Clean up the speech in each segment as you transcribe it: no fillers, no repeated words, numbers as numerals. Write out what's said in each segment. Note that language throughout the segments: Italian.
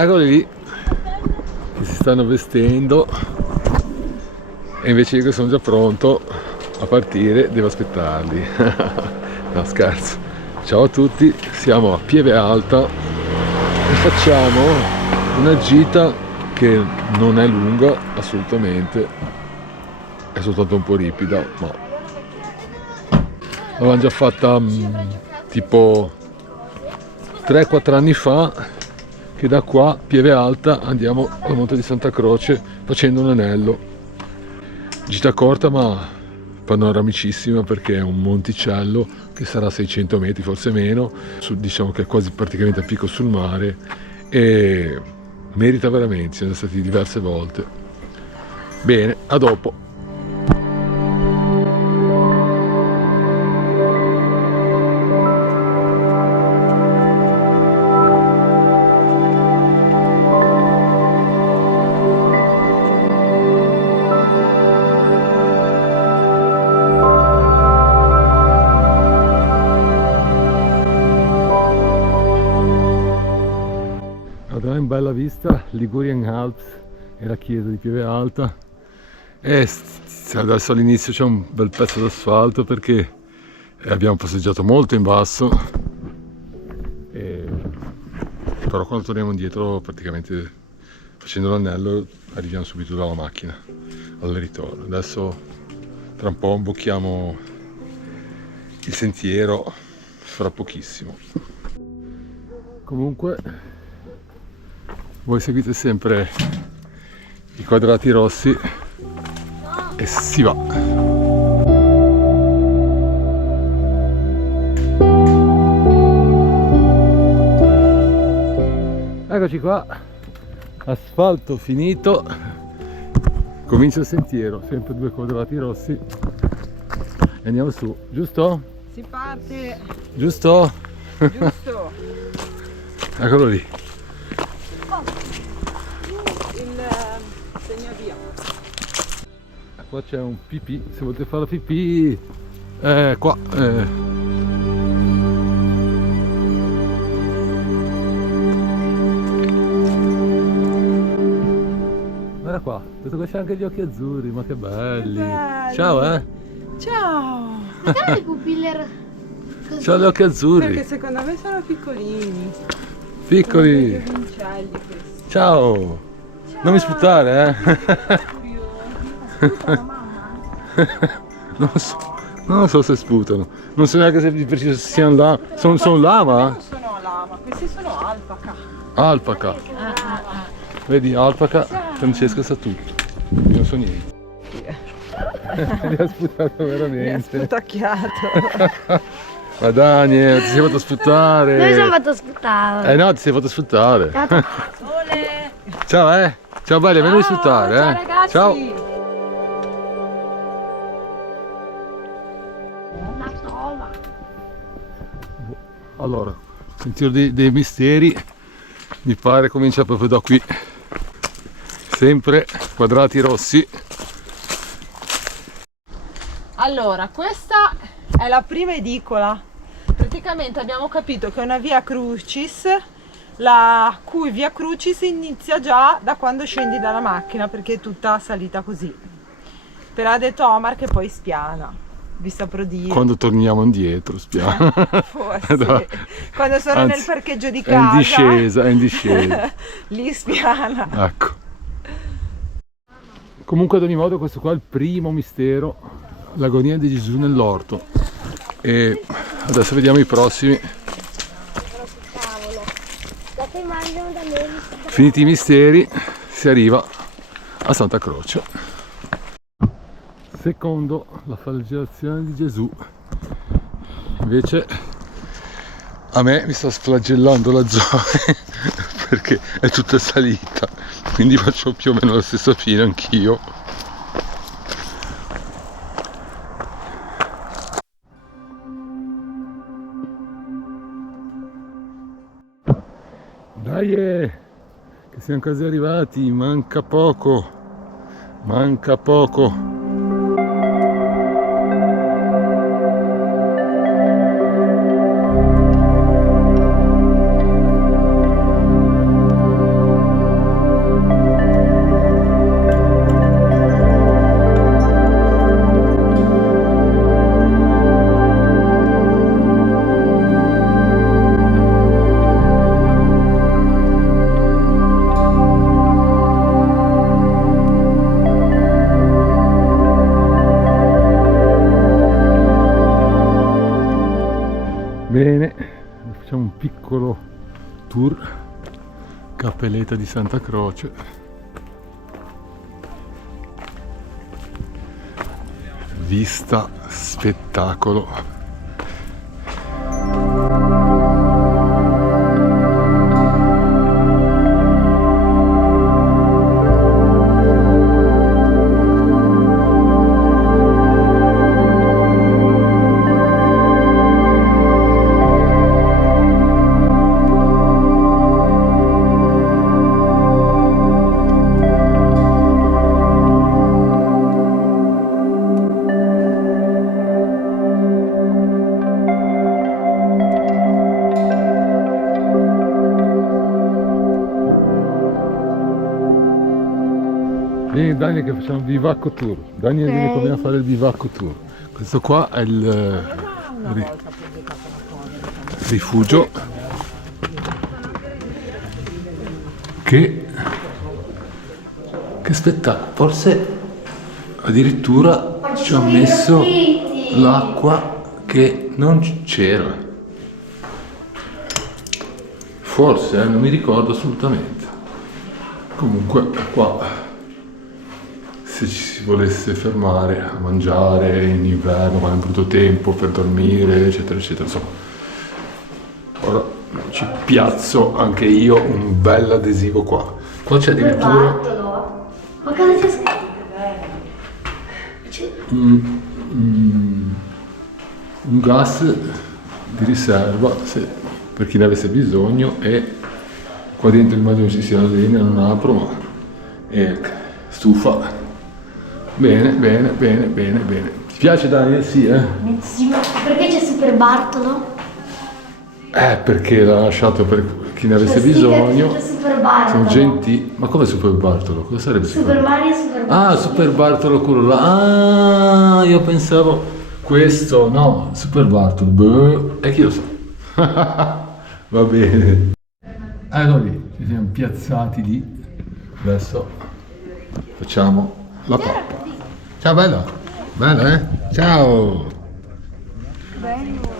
Eccoli lì che si stanno vestendo e invece io che sono già pronto a partire devo aspettarli. No, scherzo. Ciao a tutti, siamo a Pieve Alta e facciamo una gita che non è lunga assolutamente, è soltanto un po' ripida, ma l'avevamo già fatta tipo 3-4 anni fa, che da qua Pieve Alta andiamo al Monte di Santa Croce facendo un anello. Gita corta ma panoramicissima, perché è un monticello che sarà 600 metri, forse meno, diciamo che è quasi praticamente a picco sul mare e merita veramente, siamo stati diverse volte. Bene, a dopo. Abbiamo in bella vista Ligurian Alps e la chiesa di Pieve Alta, e adesso all'inizio c'è un bel pezzo d'asfalto perché abbiamo passeggiato molto in basso, però quando torniamo indietro praticamente facendo l'anello arriviamo subito dalla macchina al ritorno. Adesso tra un po' imbocchiamo il sentiero fra pochissimo. Comunque voi seguite sempre i quadrati rossi e si va. Eccoci qua, asfalto finito, comincia il sentiero, sempre 2 quadrati rossi e andiamo su, giusto? Si parte! Giusto? Giusto! Eccolo lì. Il segnavia. Qua c'è un pipì, se volete fare la pipì, qua. Guarda qua, vedo che c'è anche gli occhi azzurri, ma che belli. Che belli. Ciao Ciao! Perché le pupille così? C'ho gli occhi azzurri, Perché secondo me sono piccolini. piccoli. Sono degli uccelli questi. Ciao. Non mi sputare, non so se sputano, non so neanche se di preciso siano là. Sono lama? Non sono lama, questi sono alpaca. Alpaca. Vedi, alpaca, Francesca sa tutto. Io non so niente. Mi ha sputato Mi ha veramente. sputacchiato. Ma Daniel, ti sei fatto sputare. Noi siamo fatto sputtare. No, ti sei fatto sputare. Sole! Ciao, Ciao belli, vieni a sputare, Ciao ragazzi! Ciao. Una sola. Allora, sentiero dei misteri, mi pare comincia proprio da qui. Sempre quadrati rossi. Allora, questa è la prima edicola. Praticamente abbiamo capito che è una via Crucis, la cui via Crucis inizia già da quando scendi dalla macchina, perché è tutta salita così. Però ha detto Omar che poi spiana, vi saprò dire. Quando torniamo indietro, spiano. Forse. No. Quando sono Anzi, nel parcheggio di È in casa. discesa, è in discesa. Lì spiana. Ecco. Comunque ad ogni modo questo qua è il primo mistero, l'agonia di Gesù nell'orto. E adesso vediamo i prossimi. Finiti i misteri si arriva a Santa Croce. Secondo la flagellazione di Gesù. Invece a me mi sta flagellando la Zoe perché è tutta salita, quindi faccio più o meno la stessa fine anch'io. Dai, che siamo quasi arrivati, manca poco, manca poco. tour Cappelletta di Santa Croce. Vista, spettacolo. Vieni Daniel che facciamo il bivacco tour. Daniel viene con me a fare il bivacco tour. Questo qua è il rifugio che spettacolo. Forse addirittura ci ha messo l'acqua che non c'era. Forse, non mi ricordo assolutamente. Comunque qua, se ci si volesse fermare a mangiare in inverno, quando è brutto tempo, per dormire, eccetera, eccetera, insomma. Ora ci piazzo anche io un bel adesivo qua. Qua c'è addirittura Ma cosa c'è scritto? un gas di riserva per chi ne avesse bisogno, e qua dentro immagino ci sia la legna, non apro, ma è stufa. Bene, bene, bene, bene, bene. Ti piace Daniel? Sì, Sì, ma perché c'è Super Bartolo? Perché l'ha lasciato per chi ne avesse bisogno. C'è Super Bartolo. Sono gentili. Ma come Super Bartolo? Cosa sarebbe Super Mario e Super Bartolo. Ah, Super Bartolo quello là. Ah, io pensavo questo, no, Super Bartolo. Boh, e chi lo sa. Va bene. Allora lì, ci siamo piazzati lì. Adesso facciamo la pappa. Ciao bella. Bella, eh? Ciao. Bello.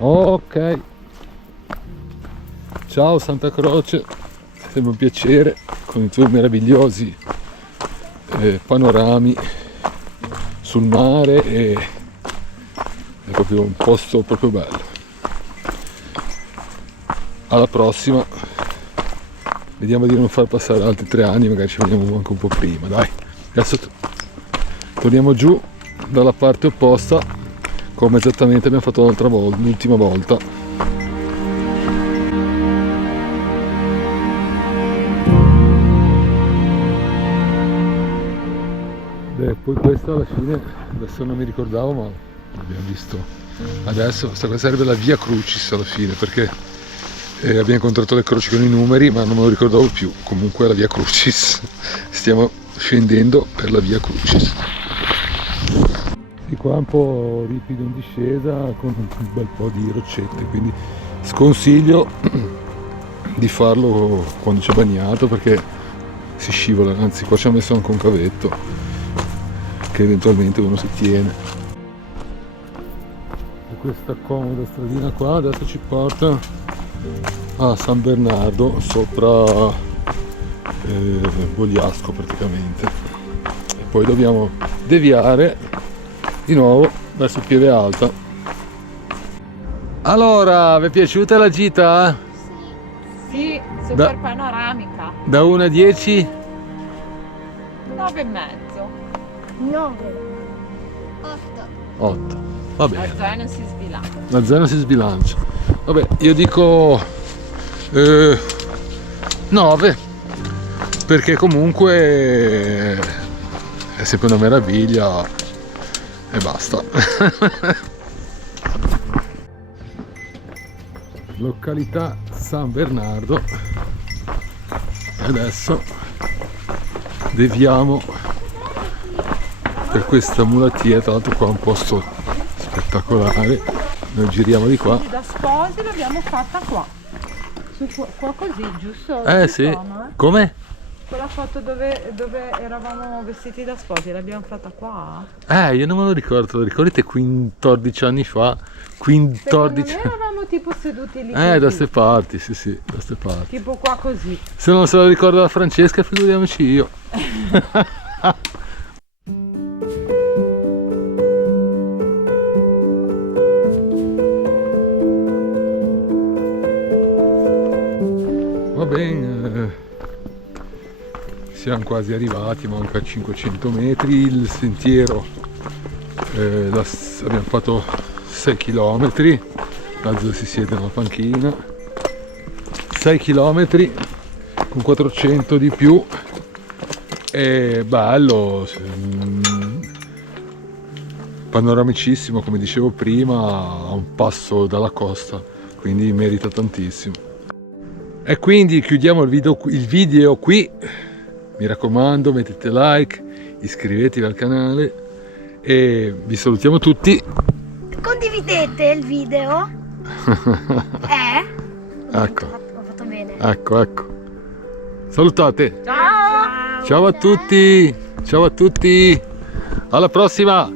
Ok. Ciao Santa Croce, è sempre un piacere con i tuoi meravigliosi panorami sul mare, e è proprio un posto proprio bello. Alla prossima, vediamo di non far passare altri 3 anni, magari ci vediamo anche un po' prima, dai. Adesso torniamo giù dalla parte opposta, come esattamente abbiamo fatto l'ultima volta. Poi questa alla fine, adesso non mi ricordavo, ma abbiamo visto adesso, questa sarebbe la Via Crucis alla fine, perché abbiamo incontrato le croci con i numeri, ma non me lo ricordavo più. Comunque è la Via Crucis, stiamo scendendo per la Via Crucis. Di qua è un po' ripido in discesa con un bel po' di roccette, quindi sconsiglio di farlo quando c'è bagnato, perché si scivola, anzi qua ci ha messo anche un cavetto che eventualmente uno si tiene. E questa comoda stradina qua adesso ci porta a San Bernardo, sopra Bogliasco praticamente, e poi dobbiamo deviare di nuovo verso Pieve Alta. Allora, vi è piaciuta la gita? Sì, super panoramica. Da 1 a 10? 9,5. 9. 8. Va La bene. zaino si sbilancia. La zona si sbilancia. Vabbè, io dico 9, perché comunque è sempre una meraviglia e basta. Località San Bernardo, e adesso deviamo per questa mulattia. Tra l'altro qua è un posto spettacolare, noi giriamo di qua. Quindi da sposi l'abbiamo fatta qua. Qua così, giusto? Sì, Insomma, come? quella foto dove eravamo vestiti da sposi l'abbiamo fatta qua. Io non me lo ricordo, ricordate 14 anni fa? 14 Secondo me eravamo tipo seduti lì così. da ste parti, sì, da ste parti. Tipo qua così. Se non se lo ricorda la Francesca, figuriamoci io. Va bene, siamo quasi arrivati, manca 500 metri, il sentiero, abbiamo fatto 6 km, Lazzo si siede in una panchina, 6 km con 400 di più, è bello, panoramicissimo come dicevo prima, a un passo dalla costa, quindi merita tantissimo. E quindi chiudiamo il video qui, mi raccomando mettete like, iscrivetevi al canale e vi salutiamo tutti. Condividete il video. Ecco, Ho fatto bene. ecco. Salutate. Ciao! Ciao a tutti. Ciao a tutti. Alla prossima.